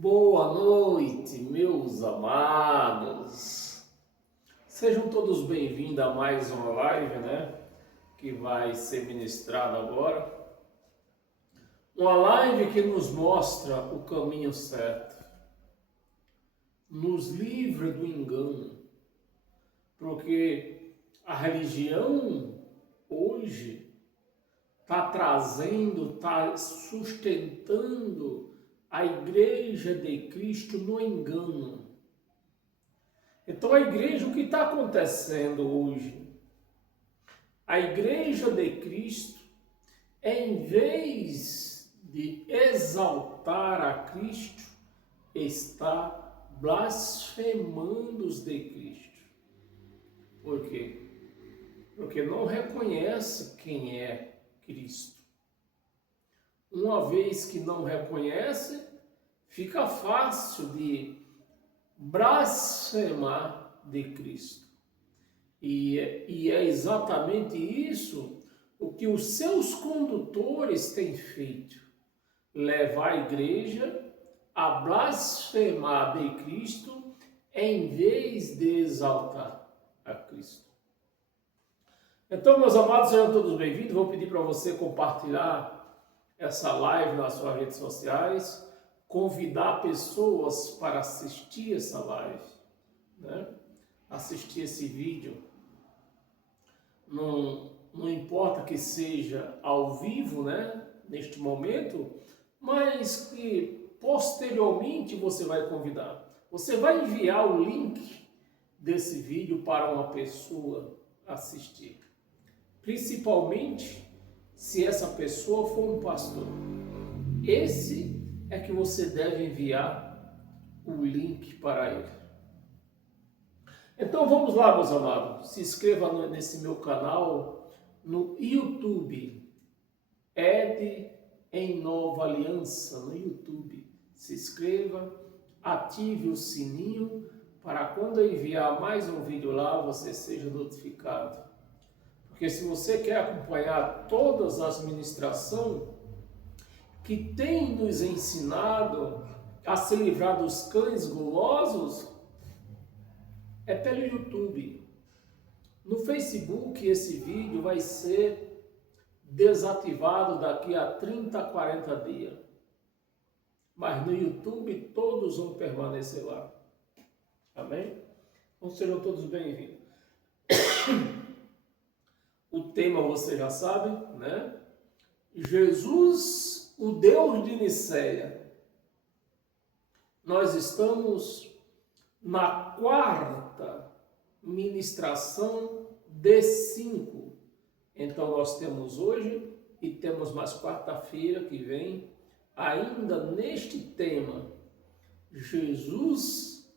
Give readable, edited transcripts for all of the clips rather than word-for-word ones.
Boa noite, meus amados. Sejam todos bem-vindos a mais uma live, que vai ser ministrada agora. Uma live que nos mostra o caminho certo, nos livra do engano, porque a religião hoje está trazendo, está sustentando a Igreja de Cristo no engano. Então a igreja, o que está acontecendo hoje? A Igreja de Cristo, em vez de exaltar a Cristo, está blasfemando os de Cristo. Por quê? Porque não reconhece quem é Cristo. Uma vez que não reconhece, fica fácil de blasfemar de Cristo. E é exatamente isso o que os seus condutores têm feito. Levar a igreja a blasfemar de Cristo em vez de exaltar a Cristo. Então, meus amados, sejam todos bem-vindos. Vou pedir para você compartilhar essa live nas suas redes sociais, convidar pessoas para assistir essa live, assistir esse vídeo. Não importa que seja ao vivo, neste momento, mas que posteriormente você vai convidar. Você vai enviar o link desse vídeo para uma pessoa assistir. Principalmente se essa pessoa for um pastor. Esse é que você deve enviar o link para ele. Então vamos lá, meus amados. Se inscreva nesse meu canal no YouTube. Ed em Nova Aliança no YouTube. Se inscreva, ative o sininho para quando eu enviar mais um vídeo lá, você seja notificado. Porque se você quer acompanhar todas as ministrações que tem nos ensinado a se livrar dos cães gulosos, é pelo YouTube. No Facebook esse vídeo vai ser desativado daqui a 30, 40 dias. Mas no YouTube todos vão permanecer lá. Amém? Então sejam todos bem-vindos. O tema você já sabe, Jesus, o Deus de Nicéia. Nós estamos na quarta ministração de 5. Então nós temos hoje e temos mais quarta-feira que vem, ainda neste tema, Jesus,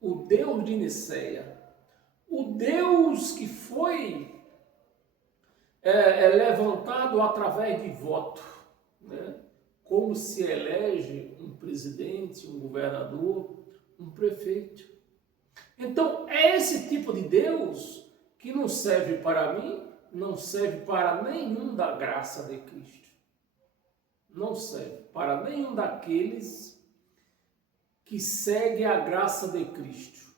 o Deus de Nicéia. O Deus que foi levantado através de voto, como se elege um presidente, um governador, um prefeito. Então, é esse tipo de Deus que não serve para mim, não serve para nenhum da graça de Cristo. Não serve para nenhum daqueles que seguem a graça de Cristo.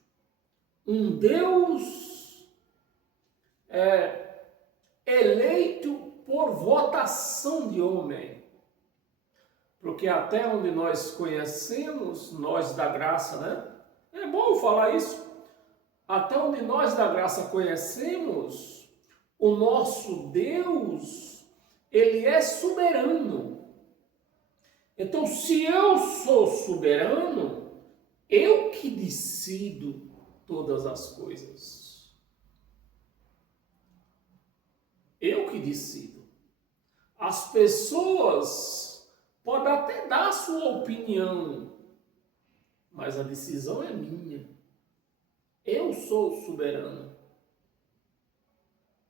Um Deus eleito por votação de homem. Porque até onde nós conhecemos, nós da graça, é bom falar isso. Até onde nós da graça conhecemos, o nosso Deus, ele é soberano. Então, se eu sou soberano, eu que decido todas as coisas. Eu que decido. As pessoas podem até dar a sua opinião, mas a decisão é minha. Eu sou soberano.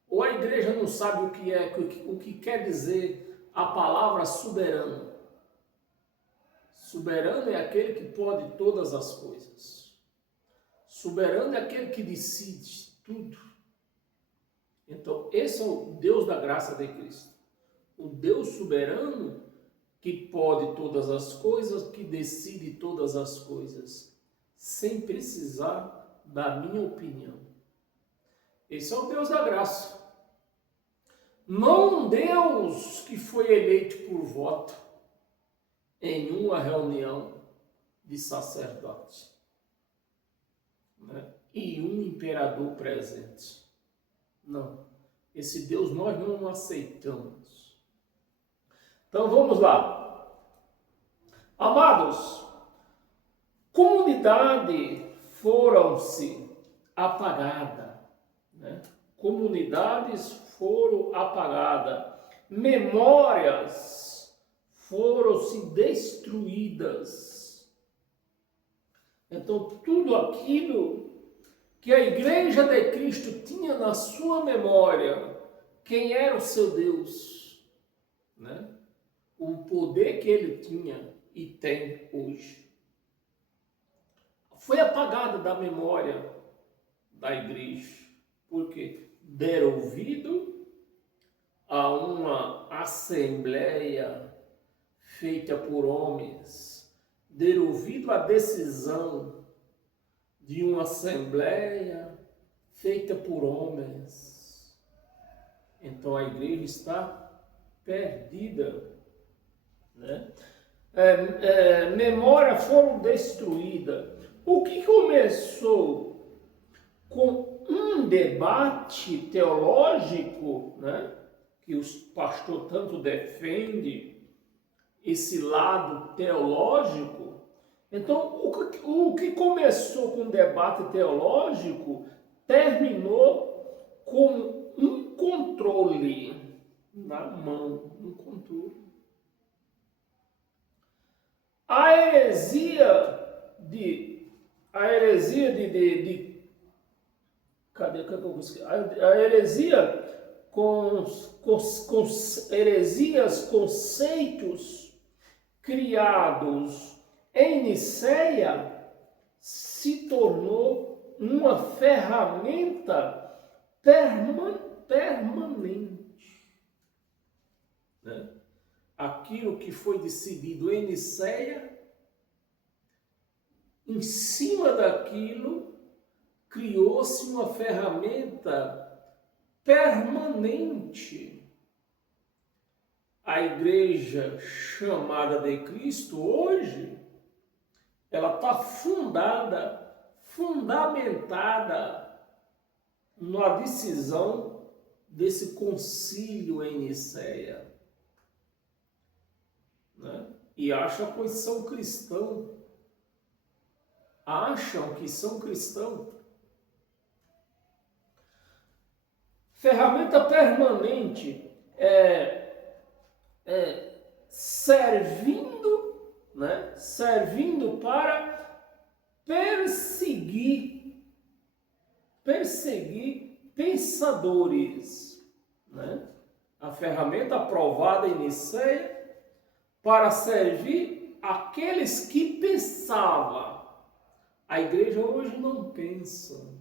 Ou a igreja não sabe o que quer dizer a palavra soberano. Soberano é aquele que pode todas as coisas. Soberano é aquele que decide tudo. Então, esse é o Deus da graça de Cristo. O Deus soberano que pode todas as coisas, que decide todas as coisas, sem precisar da minha opinião. Esse é o Deus da graça. Não um Deus que foi eleito por voto em uma reunião de sacerdotes, né? E um imperador presente. Não. Esse Deus nós não aceitamos. Então vamos lá. Amados, comunidades foram-se apagadas, né? Comunidades foram apagadas, memórias foram-se destruídas. Então tudo aquilo que a Igreja de Cristo tinha na sua memória, quem era o seu Deus, né? O poder que ele tinha e tem hoje, foi apagado da memória da igreja, porque deram ouvido a uma assembleia feita por homens, deram ouvido à decisão de uma assembleia feita por homens. Então a igreja está perdida, né? Memórias foram destruídas. O que começou com um debate teológico, né? Que os pastores tanto defendem, esse lado teológico. Então, o que começou com um debate teológico terminou com um controle na mão, um controle. A heresia de cadê que eu busquei? A heresia com heresias, conceitos criados em Niceia se tornou uma ferramenta permanente, né? Aquilo que foi decidido em Niceia, em cima daquilo, criou-se uma ferramenta permanente. A igreja chamada de Cristo hoje, ela está fundamentada na decisão desse concílio em Niceia, né? E acham que são cristãos. Acham que são cristãos. Ferramenta permanente servindo, né? Servindo para perseguir pensadores, né? A ferramenta aprovada em Niceia para servir aqueles que pensavam. A igreja hoje não pensa.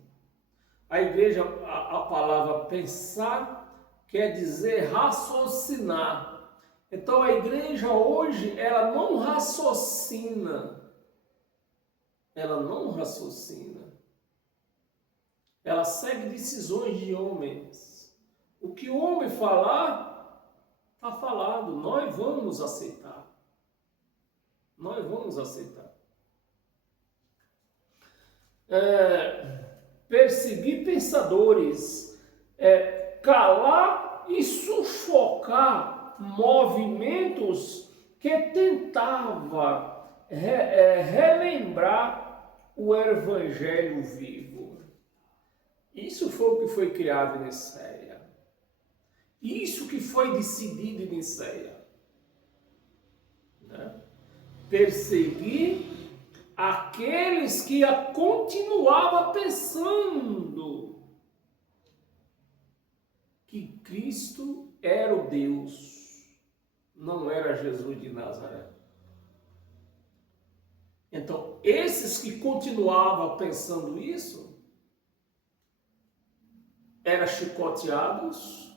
A igreja, a palavra pensar quer dizer raciocinar. Então a igreja hoje, ela não raciocina. Ela não raciocina. Ela segue decisões de homens. O que o homem falar, está falado. Nós vamos aceitar. Nós vamos aceitar. Perseguir pensadores, calar e sufocar movimentos que tentavam relembrar o evangelho vivo. Isso foi o que foi criado em Niceia. Isso que foi decidido em Niceia, né? Perseguir aqueles que continuavam pensando que Cristo era o Deus, não era Jesus de Nazaré. Então, esses que continuavam pensando isso, eram chicoteados,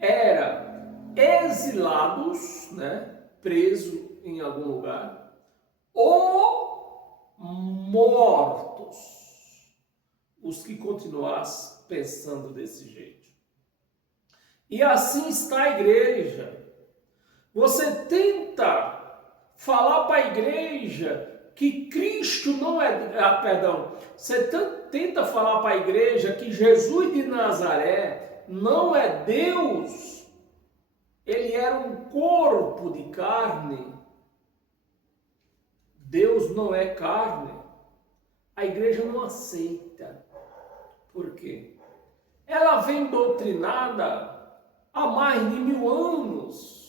eram exilados, né? preso em algum lugar, ou mortos, os que continuassem pensando desse jeito. E assim está a igreja. Você tenta falar para a igreja que Cristo não é... Você tenta falar para a igreja que Jesus de Nazaré não é Deus. Ele era um corpo de carne. Deus não é carne. A igreja não aceita. Por quê? Ela vem doutrinada há mais de 1000 anos.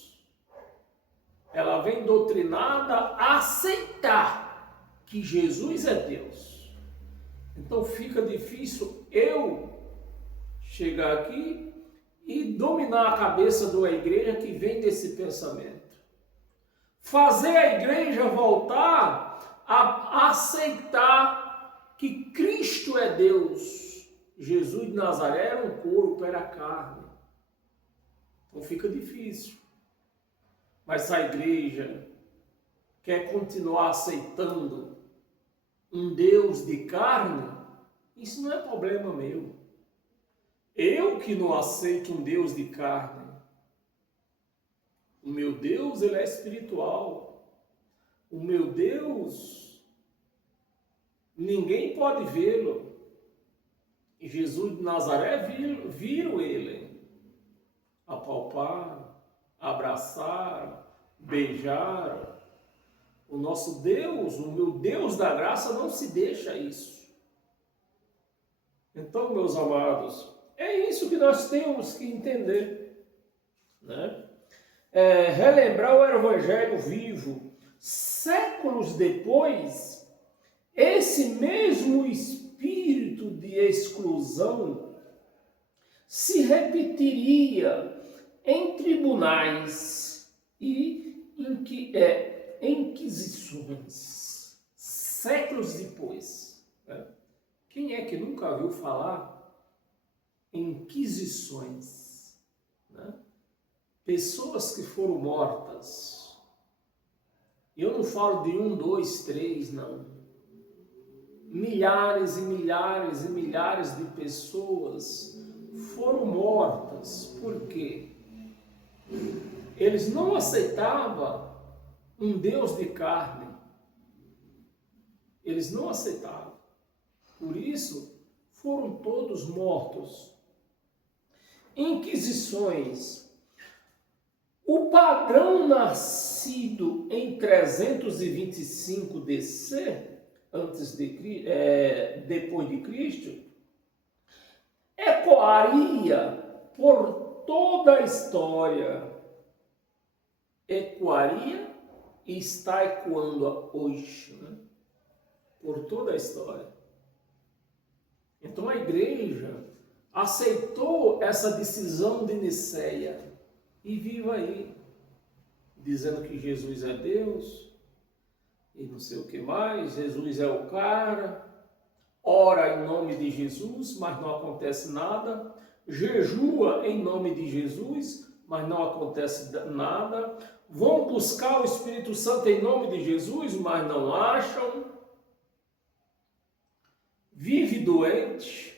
Ela vem doutrinada a aceitar que Jesus é Deus. Então fica difícil eu chegar aqui e dominar a cabeça da igreja que vem desse pensamento. Fazer a igreja voltar a aceitar que Cristo é Deus. Jesus de Nazaré era um corpo, era carne. Então fica difícil. Mas se a igreja quer continuar aceitando um Deus de carne, isso não é problema meu. Eu que não aceito um Deus de carne. O meu Deus, ele é espiritual. O meu Deus, ninguém pode vê-lo. E Jesus de Nazaré viram ele. Apalparam, abraçaram, beijaram. O nosso Deus, o meu Deus da graça não se deixa isso. Então, meus amados, é isso que nós temos que entender, né? Relembrar o Evangelho vivo. Séculos depois, esse mesmo espírito de exclusão se repetiria em tribunais e inquisições, séculos depois, né? Quem é que nunca ouviu falar em inquisições, né? Pessoas que foram mortas. Eu não falo de 1, 2, 3, não. Milhares e milhares e milhares de pessoas foram mortas. Por quê? Eles não aceitavam um Deus de carne. Eles não aceitavam. Por isso, foram todos mortos. Inquisições. O padrão nascido em 325 DC, depois de Cristo, ecoaria por toda a história. Ecoaria e está ecoando hoje, né? Por toda a história. Então a igreja aceitou essa decisão de Nicéia e vive aí, dizendo que Jesus é Deus e não sei o que mais, Jesus é o cara, ora em nome de Jesus, mas não acontece nada, jejua em nome de Jesus, mas não acontece nada, vão buscar o Espírito Santo em nome de Jesus, mas não acham, vive doente,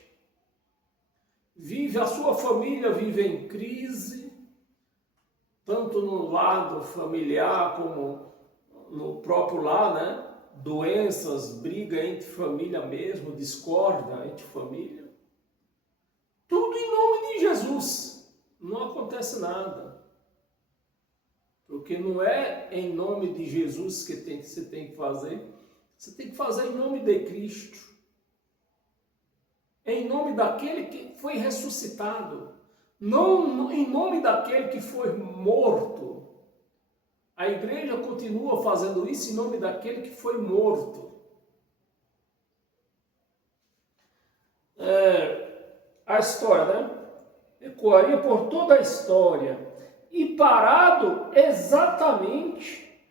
a sua família vive em crise, tanto no lado familiar como no próprio lar, né? Doenças, briga entre família mesmo, discórdia entre família. Tudo em nome de Jesus. Não acontece nada. Porque não é em nome de Jesus que você tem que fazer. Você tem que fazer em nome de Cristo. Em nome daquele que foi ressuscitado. Não em nome daquele que foi morto. A igreja continua fazendo isso em nome daquele que foi morto. A história, né? Ecoaria por toda a história. E parado exatamente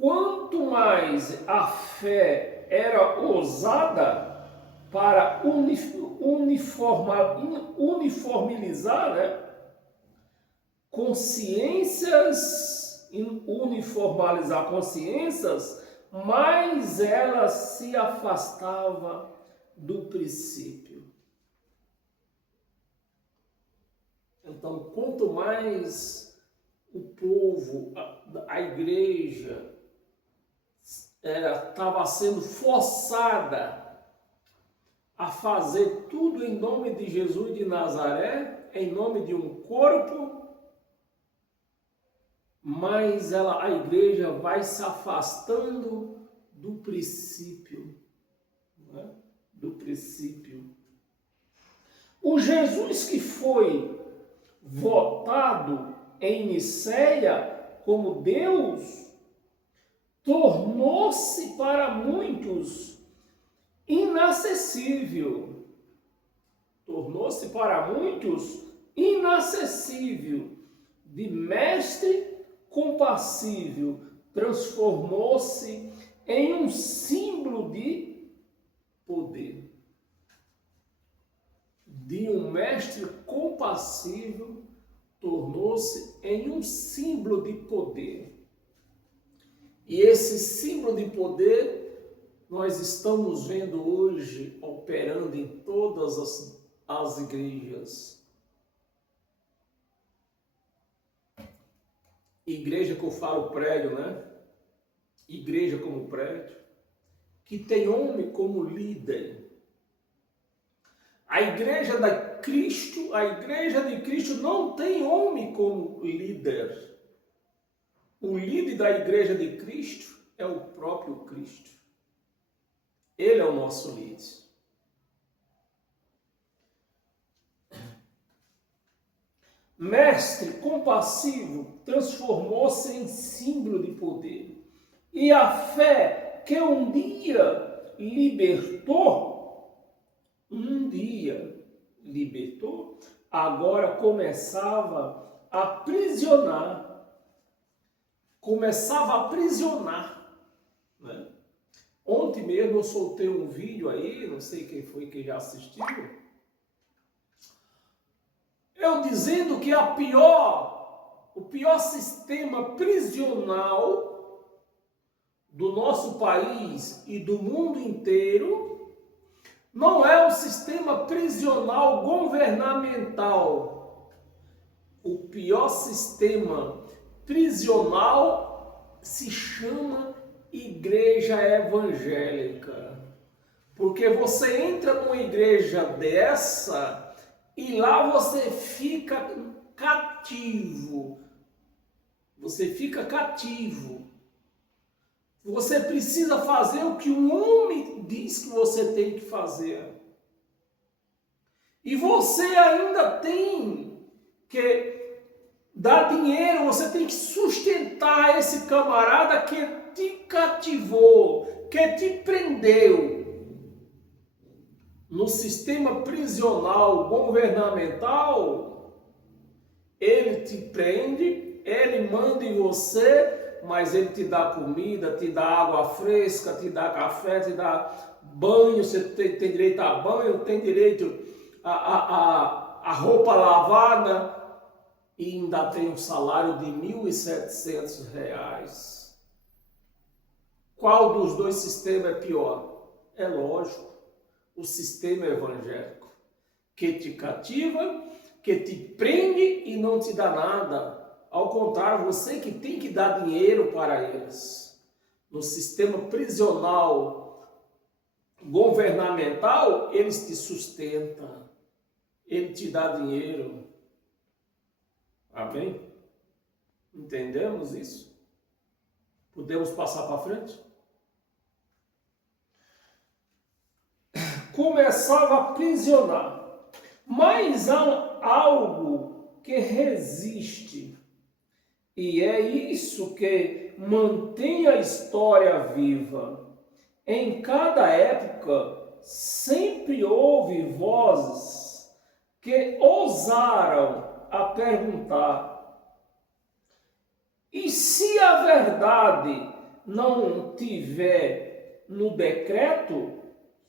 quanto mais a fé era ousada para uniformizar, né? Consciências uniformizar consciências, mais ela se afastava do princípio. Então, quanto mais o povo, a igreja, estava sendo forçada a fazer tudo em nome de Jesus de Nazaré, em nome de um corpo, mas a igreja vai se afastando do princípio, né? Do princípio. O Jesus que foi votado em Nicéia como Deus, tornou-se para muitos inacessível. Tornou-se para muitos inacessível. De mestre compassível, transformou-se em um símbolo de poder. De um mestre compassível, tornou-se em um símbolo de poder. E esse símbolo de poder nós estamos vendo hoje operando em todas as igrejas. Igreja que eu falo prédio, né? Igreja como prédio, que tem homem como líder. A igreja de Cristo não tem homem como líder. O líder da igreja de Cristo é o próprio Cristo. Ele é o nosso líder. Mestre compassivo transformou-se em símbolo de poder. E a fé que um dia libertou, agora começava a aprisionar. Né? Ontem mesmo eu soltei um vídeo aí, não sei quem foi que já assistiu, eu dizendo que o pior sistema prisional do nosso país e do mundo inteiro não é o sistema prisional governamental. O pior sistema prisional se chama igreja evangélica. Porque você entra numa igreja dessa e lá você fica cativo. Você precisa fazer o que um homem diz que você tem que fazer. E você ainda tem que dar dinheiro, você tem que sustentar esse camarada que te cativou, que te prendeu. No sistema prisional governamental, ele te prende, ele manda em você, mas ele te dá comida, te dá água fresca, te dá café, te dá banho, você tem direito a banho, tem direito a roupa lavada e ainda tem um salário de R$ 1.700. Qual dos dois sistemas é pior? É lógico. O sistema evangélico, que te cativa, que te prende e não te dá nada. Ao contrário, você que tem que dar dinheiro para eles. No sistema prisional governamental, eles te sustentam, ele te dá dinheiro. Amém? Entendemos isso? Podemos passar para frente? Começava a aprisionar, mas há algo que resiste, e é isso que mantém a história viva. Em cada época, sempre houve vozes que ousaram a perguntar: e se a verdade não tiver no decreto?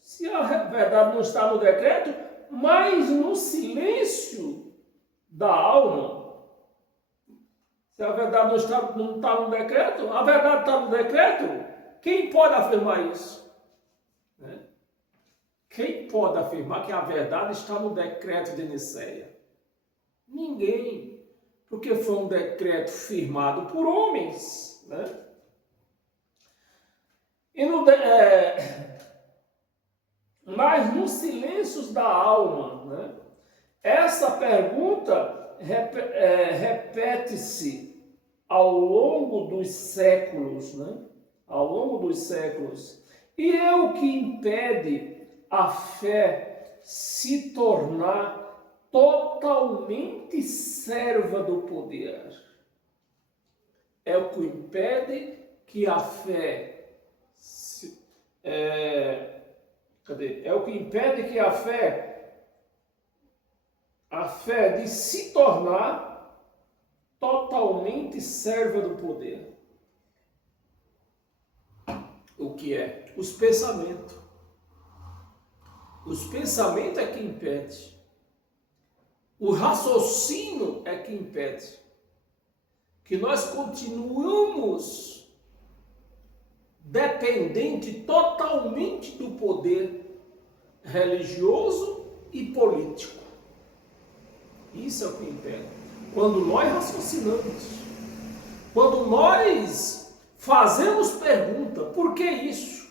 Se a verdade não está no decreto, mas no silêncio da alma. Se a verdade não está no decreto, a verdade está no decreto, quem pode afirmar isso? Né? Quem pode afirmar que a verdade está no decreto de Nicéia? Ninguém, porque foi um decreto firmado por homens, né? Mas nos silêncios da alma, né? Essa pergunta repete-se ao longo dos séculos, né? Ao longo dos séculos. E é o que impede a fé se tornar totalmente serva do poder. É o que impede que a fé é o que impede que a fé de se tornar totalmente serva do poder. O que é? Os pensamentos. Os pensamentos é que impede. O raciocínio é que impede. Que nós continuamos dependente totalmente do poder religioso e político. Isso é o que impede. Quando nós raciocinamos, quando nós fazemos pergunta, por que isso?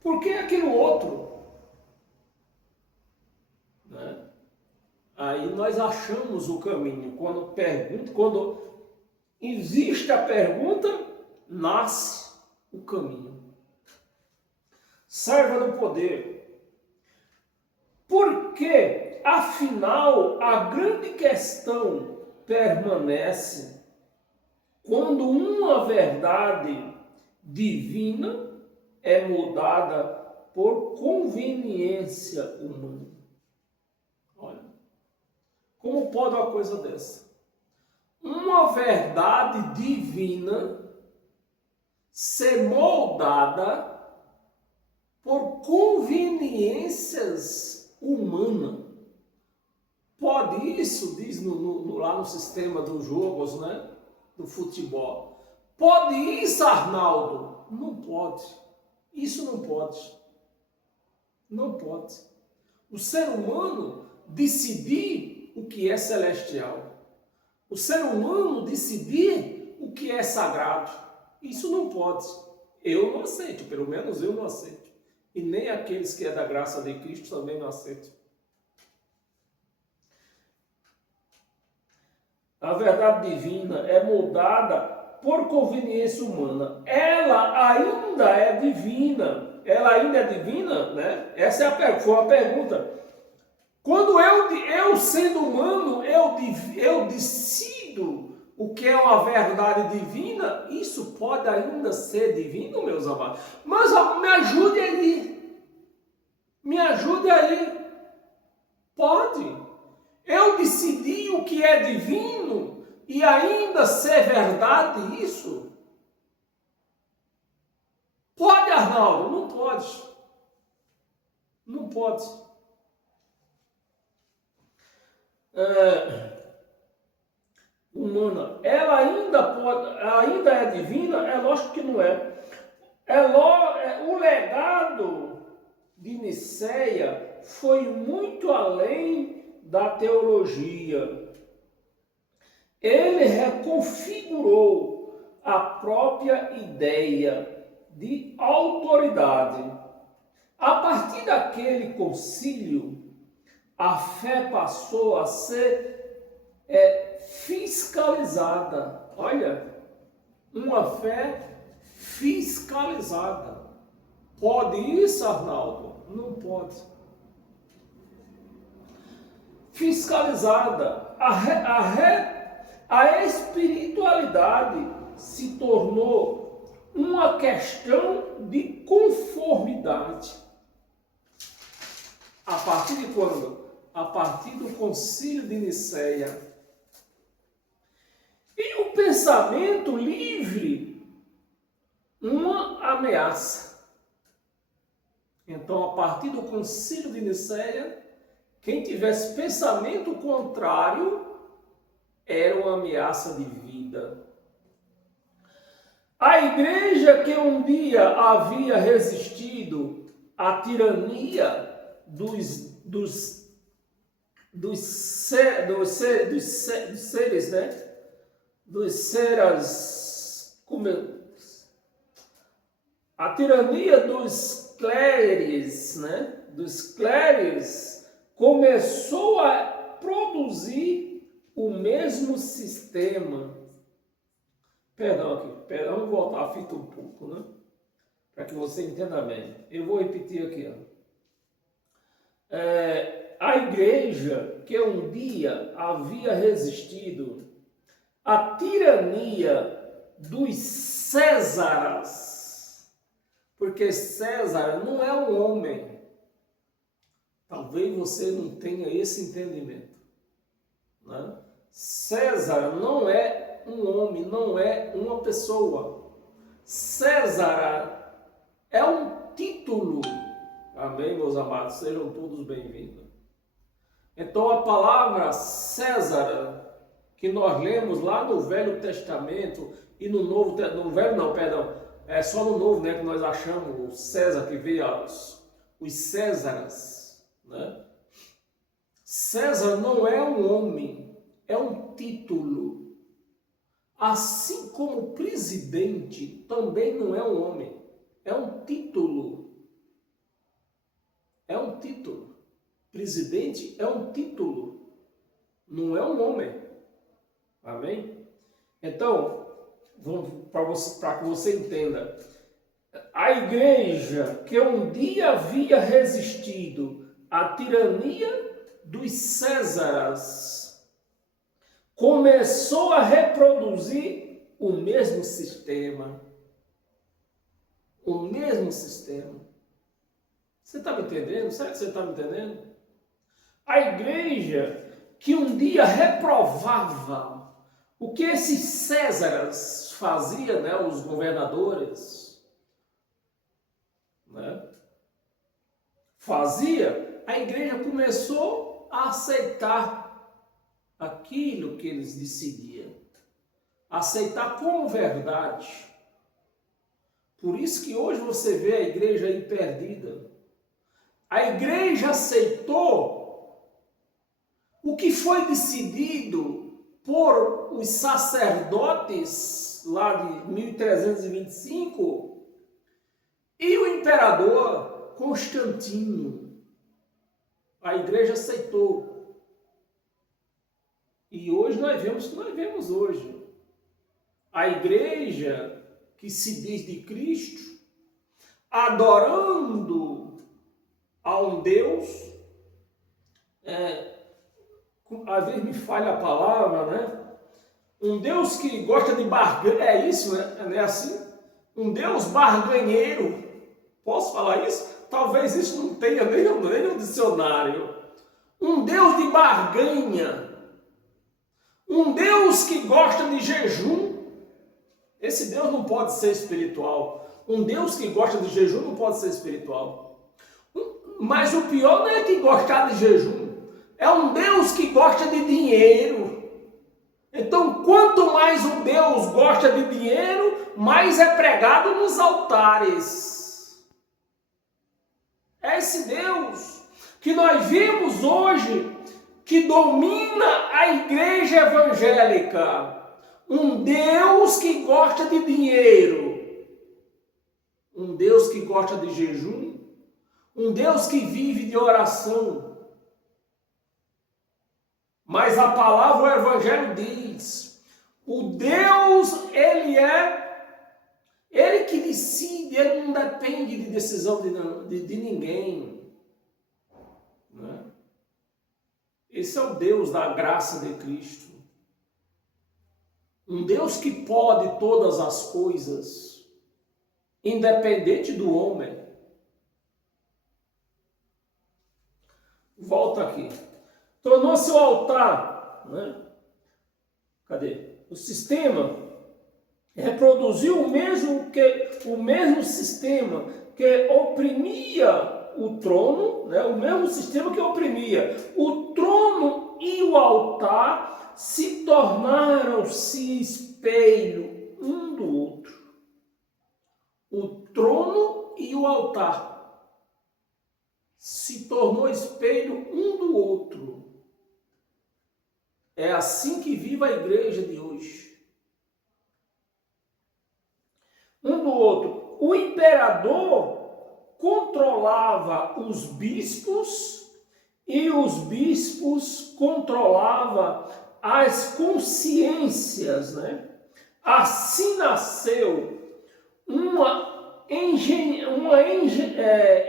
Por que aquilo outro? Né? Aí nós achamos o caminho. Quando existe a pergunta, nasce o caminho. Serva do poder. Porque, afinal, a grande questão permanece quando uma verdade divina é mudada por conveniência humana. Olha, como pode uma coisa dessa? Uma verdade divina ser moldada por conveniências humanas. Pode isso, diz lá no sistema dos jogos, né? Do futebol. Pode isso, Arnaldo? Não pode. Isso não pode. Não pode. O ser humano decidir o que é celestial. O ser humano decidir o que é sagrado. Isso não pode. Eu não aceito, pelo menos eu não aceito. E nem aqueles que é da graça de Cristo também não aceitam. A verdade divina é moldada por conveniência humana. Ela ainda é divina. Ela ainda é divina, né? Essa foi a pergunta. Quando eu sendo humano, eu decido o que é uma verdade divina, isso pode ainda ser divino, meus amados. Mas me ajude aí. Me ajude aí. Pode. Eu decidi o que é divino e ainda ser verdade isso? Pode, Arnaldo? Não pode. Não pode. Humana, ela ainda é divina? É lógico que não é. O legado de Nicéia foi muito além da teologia. Ele reconfigurou a própria ideia de autoridade. A partir daquele concílio, a fé passou a ser fiscalizada. Olha, uma fé fiscalizada. Pode isso, Arnaldo? Não pode. Fiscalizada. A espiritualidade se tornou uma questão de conformidade. A partir de quando? A partir do Concílio de Nicéia. E o pensamento livre, uma ameaça. Então, a partir do Concílio de Nicéia, quem tivesse pensamento contrário era uma ameaça de vida. A igreja que um dia havia resistido à tirania dos seres, né? Dos seres, a tirania dos clérigos, né? Dos clérigos começou a produzir o mesmo sistema. Perdão, vou voltar a fita um pouco, né? Para que você entenda bem. Eu vou repetir aqui, ó. A igreja que um dia havia resistido à tirania dos Césares, porque César não é um homem. Talvez você não tenha esse entendimento, né? César não é um homem, não é uma pessoa. César é um título. Amém, meus amados? Sejam todos bem-vindos. Então, a palavra César, que nós lemos lá no Velho Testamento e no Novo, no Velho não, perdão, é só no Novo, né, que nós achamos o César, que veio os Césares, né? César não é um homem, é um título. Assim como presidente também não é um homem, é um título. É um título. Presidente é um título, não é um homem. Amém? Então, para que você entenda, a igreja que um dia havia resistido à tirania dos Césares começou a reproduzir o mesmo sistema. O mesmo sistema. Você está me entendendo? Será que você está me entendendo? A igreja que um dia reprovava o que esses Césares faziam, né, os governadores, né, fazia, a igreja começou a aceitar aquilo que eles decidiam, aceitar como verdade. Por isso que hoje você vê a igreja aí perdida. A igreja aceitou o que foi decidido por os sacerdotes lá de 1325 e o imperador Constantino. A igreja aceitou. E hoje nós vemos o que nós vemos hoje. A igreja que se diz de Cristo, adorando a um Deus, às vezes me falha a palavra, né? Um Deus que gosta de barganha, é isso, né? Não é assim? Um Deus barganheiro. Posso falar isso? Talvez isso não tenha nem no dicionário. Um Deus de barganha. Um Deus que gosta de jejum. Esse Deus não pode ser espiritual. Um Deus que gosta de jejum não pode ser espiritual. Mas o pior não é que gostar de jejum. É um Deus que gosta de dinheiro. Então, quanto mais um Deus gosta de dinheiro, mais é pregado nos altares. É esse Deus que nós vimos hoje, que domina a igreja evangélica. Um Deus que gosta de dinheiro. Um Deus que gosta de jejum. Um Deus que vive de oração. Mas a palavra, o Evangelho diz, o Deus, Ele que decide, Ele não depende de decisão de ninguém. Né? Esse é o Deus da graça de Cristo. Um Deus que pode todas as coisas, independente do homem. Volta aqui. Tornou-se o altar, né? Cadê? O sistema reproduziu o mesmo sistema que oprimia o trono, né? O mesmo sistema que oprimia o trono e o altar se tornaram-se espelho um do outro. o trono e o altar. Se tornou espelho um do outro. É assim que vive a igreja de hoje. Um do outro. O imperador controlava os bispos e os bispos controlavam as consciências, né? Assim nasceu uma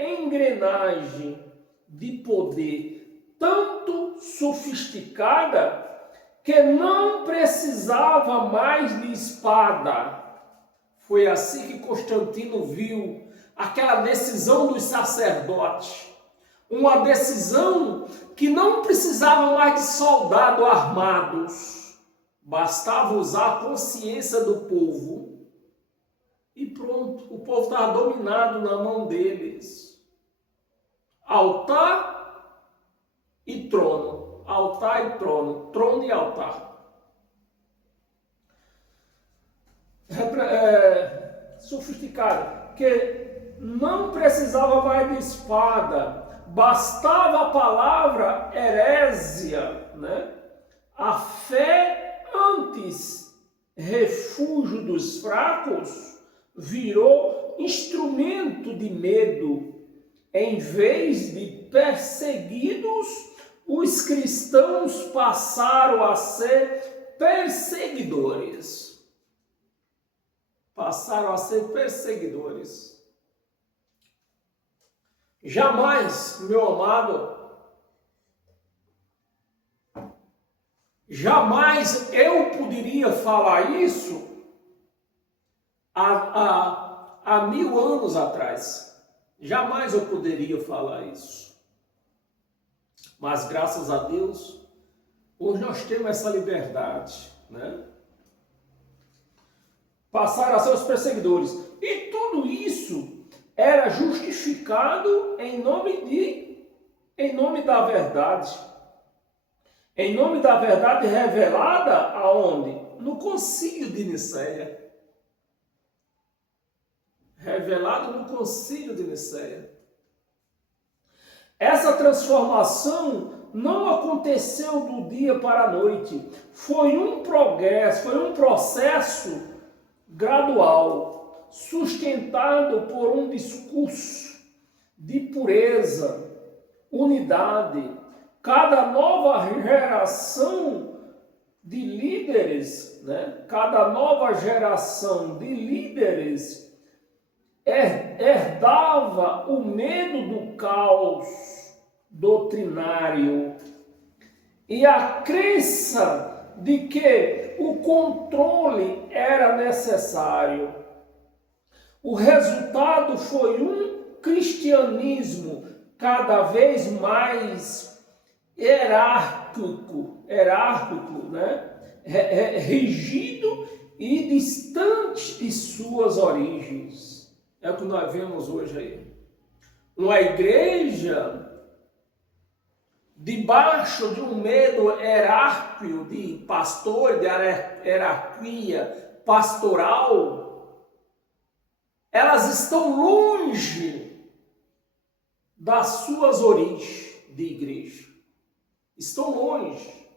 engrenagem de poder tanto sofisticada que não precisava mais de espada. Foi assim que Constantino viu aquela decisão dos sacerdotes. Uma decisão que não precisava mais de soldados armados. Bastava usar a consciência do povo. E pronto, o povo estava dominado na mão deles. Altar e trono. Altar e trono. Trono e altar. Sofisticado, que não precisava mais de espada, bastava a palavra herésia, né? A fé antes refúgio dos fracos virou instrumento de medo. Em vez de perseguidos, os cristãos passaram a ser perseguidores. Passaram a ser perseguidores. Jamais, meu amado, jamais eu poderia falar isso há 1000 anos atrás. Jamais eu poderia falar isso. Mas graças a Deus, hoje nós temos essa liberdade, né? Passaram a ser os perseguidores. E tudo isso era justificado em nome da verdade. Em nome da verdade revelada aonde? No Concílio de Nicéia. Revelado no Concílio de Nicéia. Essa transformação não aconteceu do dia para a noite. Foi um progresso, foi um processo gradual, sustentado por um discurso de pureza, unidade. Cada nova geração de líderes, né? Cada nova geração de líderes herdava o medo do caos doutrinário e a crença de que o controle era necessário. O resultado foi um cristianismo cada vez mais hierárquico, né? Rígido e distante de suas origens. É o que nós vemos hoje aí. Uma igreja debaixo de um medo hierárquico de pastor, de hierarquia pastoral, elas estão longe das suas origens de igreja. Estão longe.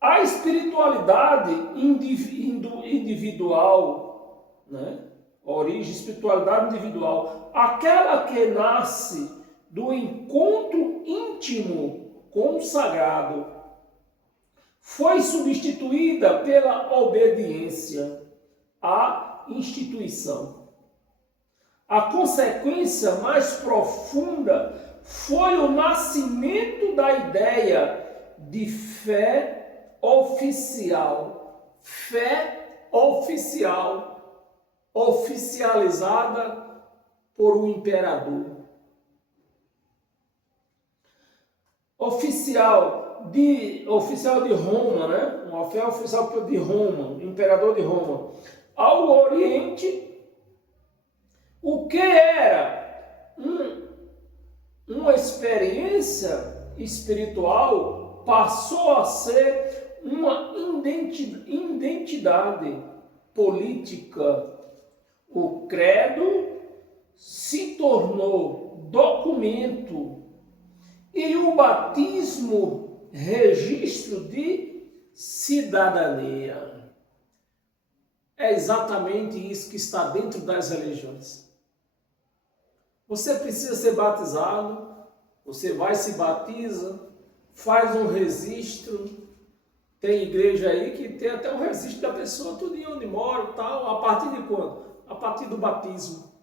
A espiritualidade individual, né? Origem, espiritualidade individual, aquela que nasce do encontro íntimo com o sagrado, foi substituída pela obediência à instituição. A consequência mais profunda foi o nascimento da ideia de fé oficial. Fé oficial, oficializada por um imperador. Oficial de Roma, né? Uma fé oficial de Roma, imperador de Roma. Ao Oriente, o que era uma experiência espiritual passou a ser uma identidade. política. O credo se tornou documento e o batismo registro de cidadania. É exatamente isso que está dentro das religiões. Você precisa ser batizado, você vai se batiza, faz um registro. Tem igreja aí que tem até um registro da pessoa, tudo em onde mora e tal. A partir de quando? A partir do batismo.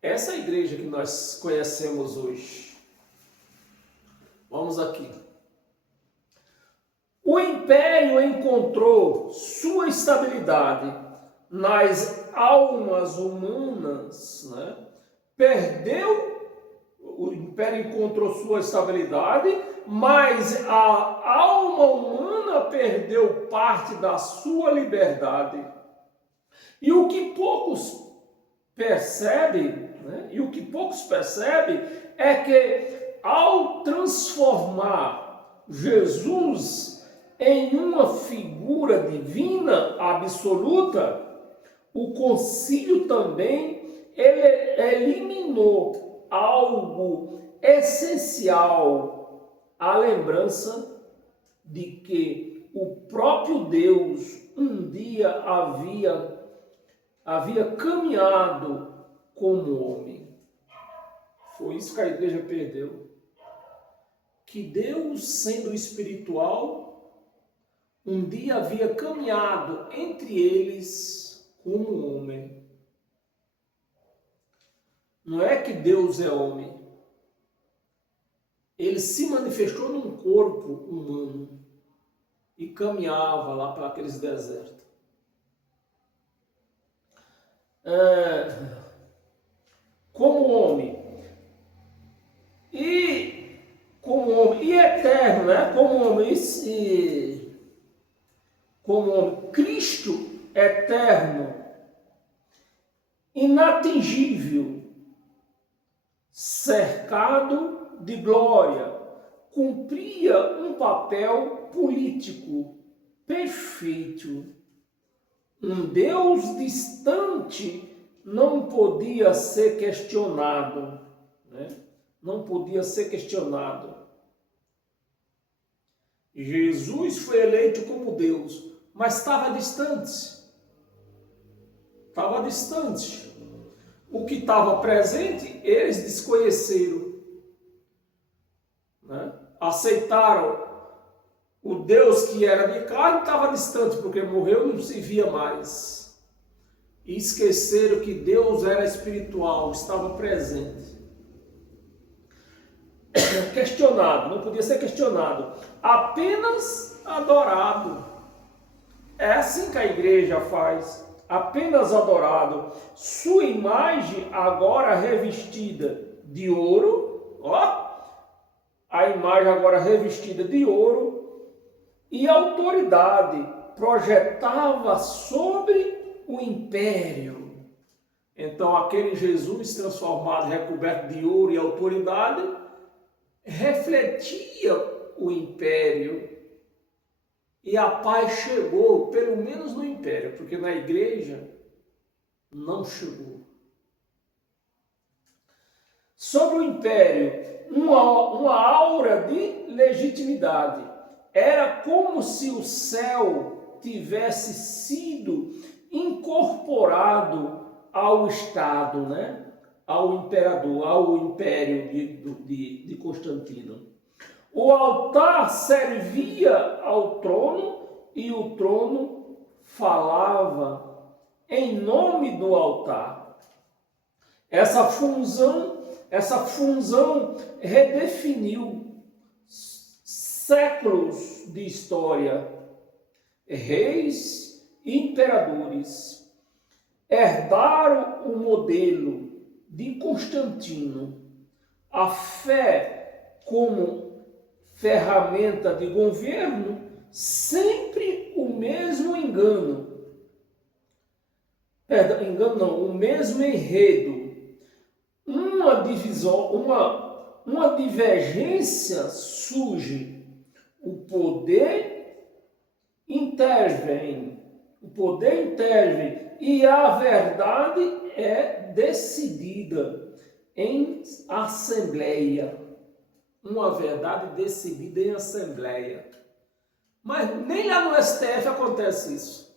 Essa é a igreja que nós conhecemos hoje. Vamos aqui. O império encontrou sua estabilidade nas almas humanas, né? O império encontrou sua estabilidade, mas a alma humana perdeu parte da sua liberdade. E o que poucos percebem, né? É que ao transformar Jesus em uma figura divina absoluta, o concílio também ele eliminou algo essencial, a lembrança de que o próprio Deus um dia havia caminhado como homem. Foi isso que a igreja perdeu. Que Deus, sendo espiritual, um dia havia caminhado entre eles como homem. Não é que Deus é homem. Ele se manifestou num corpo humano e caminhava lá para aqueles desertos. Como homem. E eterno, né? Como homem. Cristo eterno, inatingível, cercado de glória, cumpria um papel político perfeito. Um Deus distante não podia ser questionado, né? Não podia ser questionado. Jesus foi eleito como Deus, mas estava distante. Estava distante. O que estava presente, eles desconheceram, né? Aceitaram o Deus que era de carne, estava distante, porque morreu e não se via mais. E esqueceram que Deus era espiritual, estava presente. Questionado, não podia ser questionado, apenas adorado. É assim que a igreja faz, apenas adorado. Sua imagem agora revestida de ouro, ó, a imagem agora revestida de ouro, e autoridade projetava sobre o império. Então aquele Jesus transformado, recoberto de ouro e autoridade, refletia o império, e a paz chegou, pelo menos no império, porque na igreja não chegou. Sobre o império, uma aura de legitimidade. Era como se o céu tivesse sido incorporado ao Estado, né? Ao imperador, ao império de Constantino. O altar servia ao trono e o trono falava em nome do altar. Essa função redefiniu séculos de história. Reis e imperadores herdaram o modelo de Constantino. A fé como ferramenta de governo, sempre o mesmo o mesmo enredo. Uma divergência surge. O poder intervém, O poder intervém e a verdade é decidida em assembleia. Uma verdade decidida em assembleia. Mas nem lá no STF acontece isso.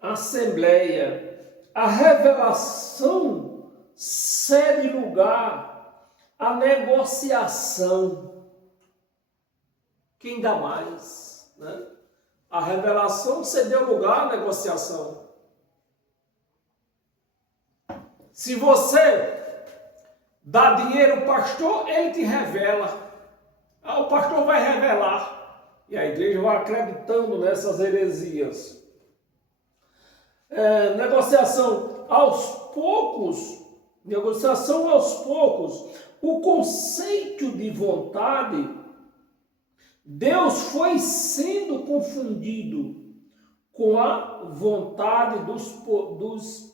Assembleia. A revelação cede lugar à negociação. Quem dá mais, né? A revelação cedeu lugar à negociação. Se você dá dinheiro ao pastor, ele te revela. O pastor vai revelar. E a igreja vai acreditando nessas heresias. Negociação aos poucos. O conceito de vontade, Deus foi sendo confundido com a vontade dos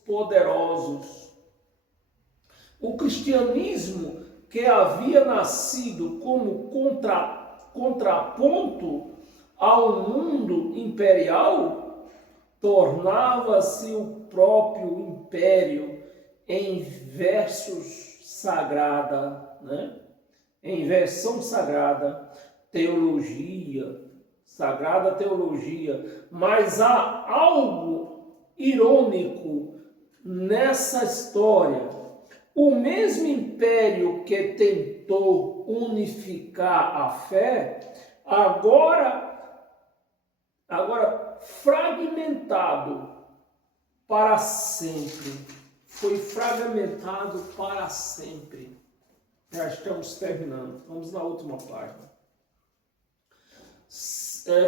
poderosos. O cristianismo, que havia nascido como contraponto ao mundo imperial, tornava-se o próprio império em versos sagrada, né? Em versão sagrada, teologia, sagrada teologia. Mas há algo irônico nessa história. O mesmo império que tentou unificar a fé, agora fragmentado para sempre. Foi fragmentado para sempre. Já estamos terminando. Vamos na última página.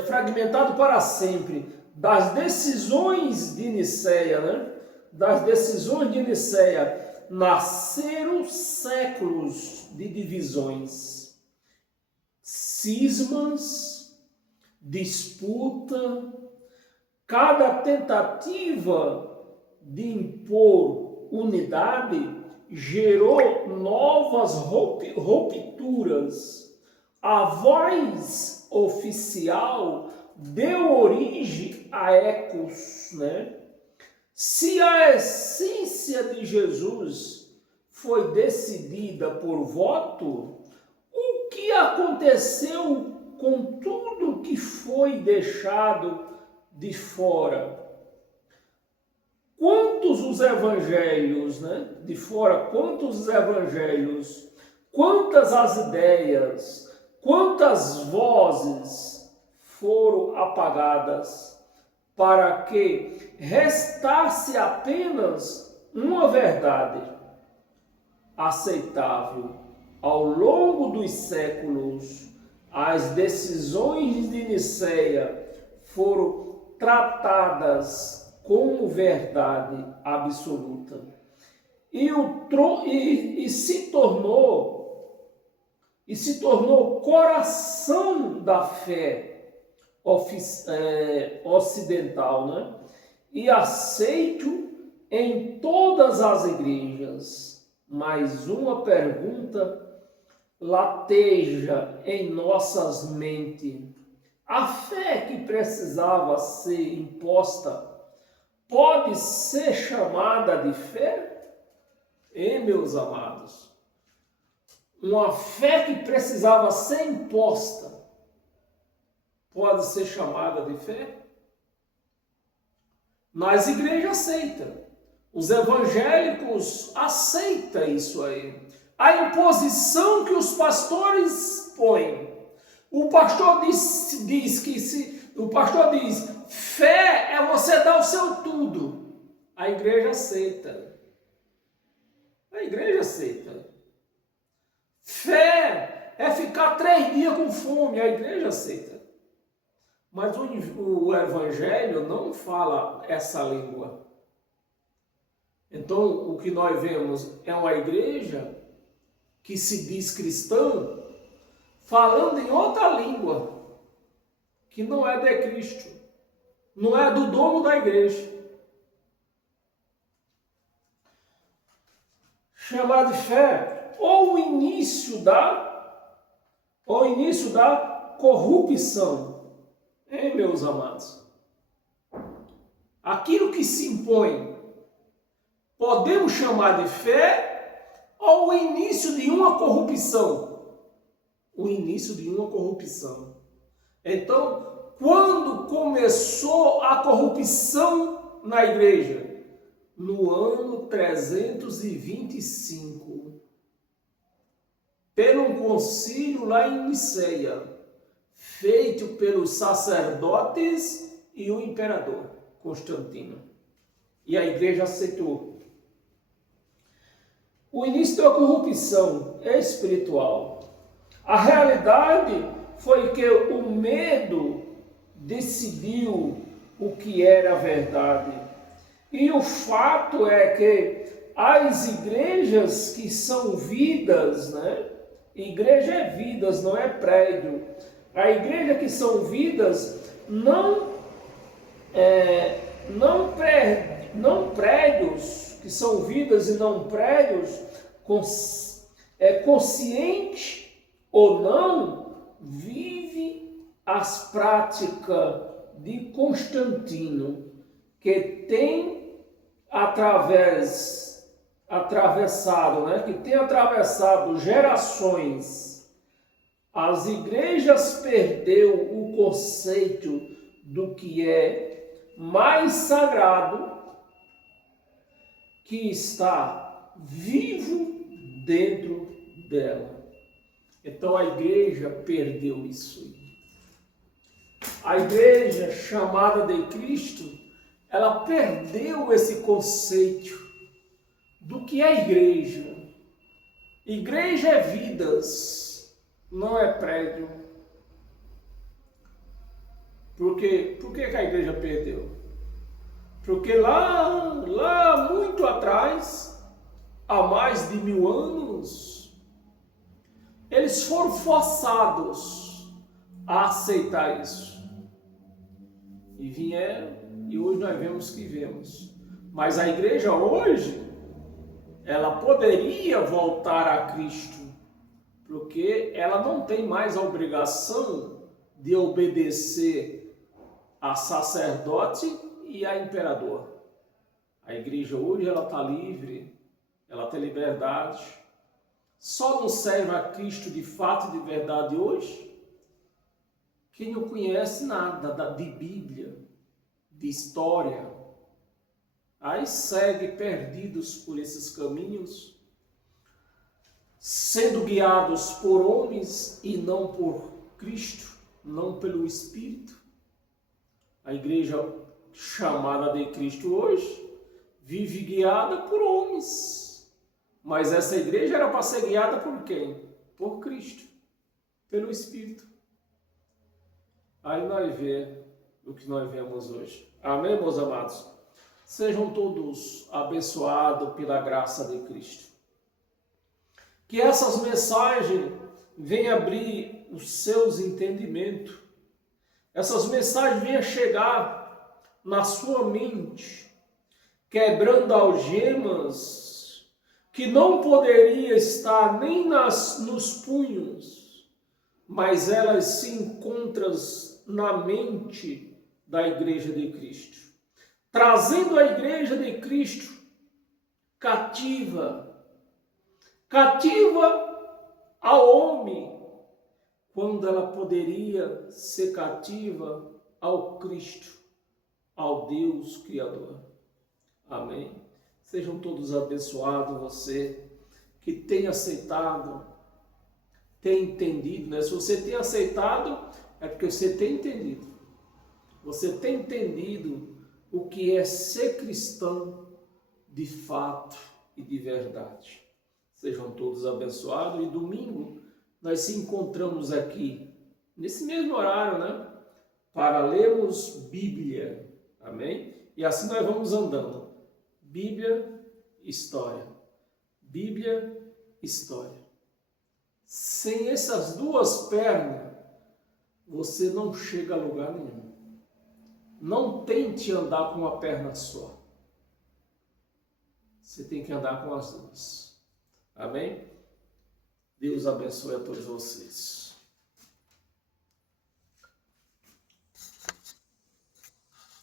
Fragmentado para sempre. Das decisões de Nicéia, né? Das decisões de Nicéia, nasceram séculos de divisões, cismas, disputa. Cada tentativa de impor unidade gerou novas rupturas. A voz oficial deu origem a ecos, né? Se a essência de Jesus foi decidida por voto, o que aconteceu com tudo que foi deixado de fora? Quantos os evangelhos, né? De fora, quantos os evangelhos, quantas as ideias, quantas vozes foram apagadas, para que restasse apenas uma verdade aceitável. Ao longo dos séculos, as decisões de Nicéia foram tratadas como verdade absoluta e se tornou coração da fé ocidental, né? E aceito em todas as igrejas. Mais uma pergunta lateja em nossas mentes. A fé que precisava ser imposta pode ser chamada de fé? Meus amados, uma fé que precisava ser imposta pode ser chamada de fé? Mas a igreja aceita. Os evangélicos aceitam isso aí. A imposição que os pastores põem. O pastor diz, fé é você dar o seu tudo. A igreja aceita. A igreja aceita. Fé é ficar 3 dias com fome. A igreja aceita. Mas o evangelho não fala essa língua. Então, o que nós vemos é uma igreja que se diz cristã, falando em outra língua, que não é de Cristo, não é do dono da igreja. Chamar de fé, ou o início da corrupção. Hein, meus amados? Aquilo que se impõe, podemos chamar de fé ou o início de uma corrupção? O início de uma corrupção. Então, quando começou a corrupção na igreja? No ano 325, pelo concílio lá em Niceia, feito pelos sacerdotes e o imperador Constantino. E a igreja aceitou. O início da corrupção é espiritual. A realidade foi que o medo decidiu o que era a verdade. E o fato é que as igrejas que são vidas, né? Igreja é vidas, não é prédio. A igreja que são vidas não prédios, que são vidas e não prédios, consciente ou não, vive as práticas de Constantino, que tem atravessado gerações. As igrejas perdeu o conceito do que é mais sagrado, que está vivo dentro dela. Então a igreja perdeu isso. A igreja chamada de Cristo, ela perdeu esse conceito do que é igreja. Igreja é vidas, não é prédio. Por que a igreja perdeu? Porque lá muito atrás, há mais de 1000 anos, eles foram forçados a aceitar isso. E vieram, e hoje nós vemos que vemos. Mas a igreja hoje, ela poderia voltar a Cristo, porque ela não tem mais a obrigação de obedecer a sacerdote e a imperador. A igreja hoje, ela está livre, ela tem liberdade. Só não serve a Cristo de fato e de verdade hoje quem não conhece nada de Bíblia, de história. Aí segue perdidos por esses caminhos, sendo guiados por homens e não por Cristo, não pelo Espírito. A igreja chamada de Cristo hoje vive guiada por homens. Mas essa igreja era para ser guiada por quem? Por Cristo, pelo Espírito. Aí nós vemos o que nós vemos hoje. Amém, meus amados? Sejam todos abençoados pela graça de Cristo. Que essas mensagens venham abrir os seus entendimentos. Essas mensagens venham chegar na sua mente, quebrando algemas que não poderia estar nem nos punhos, mas elas se encontram na mente da Igreja de Cristo, trazendo a Igreja de Cristo cativa ao homem, quando ela poderia ser cativa ao Cristo, ao Deus Criador. Amém? Sejam todos abençoados, você que tem aceitado, tem entendido, né? Se você tem aceitado, é porque você tem entendido. Você tem entendido o que é ser cristão de fato e de verdade. Sejam todos abençoados e domingo nós se encontramos aqui, nesse mesmo horário, né? Para lermos Bíblia. Amém? E assim nós vamos andando. Bíblia, história. Bíblia, história. Sem essas duas pernas, você não chega a lugar nenhum. Não tente andar com uma perna só. Você tem que andar com as duas. Amém? Deus abençoe a todos vocês.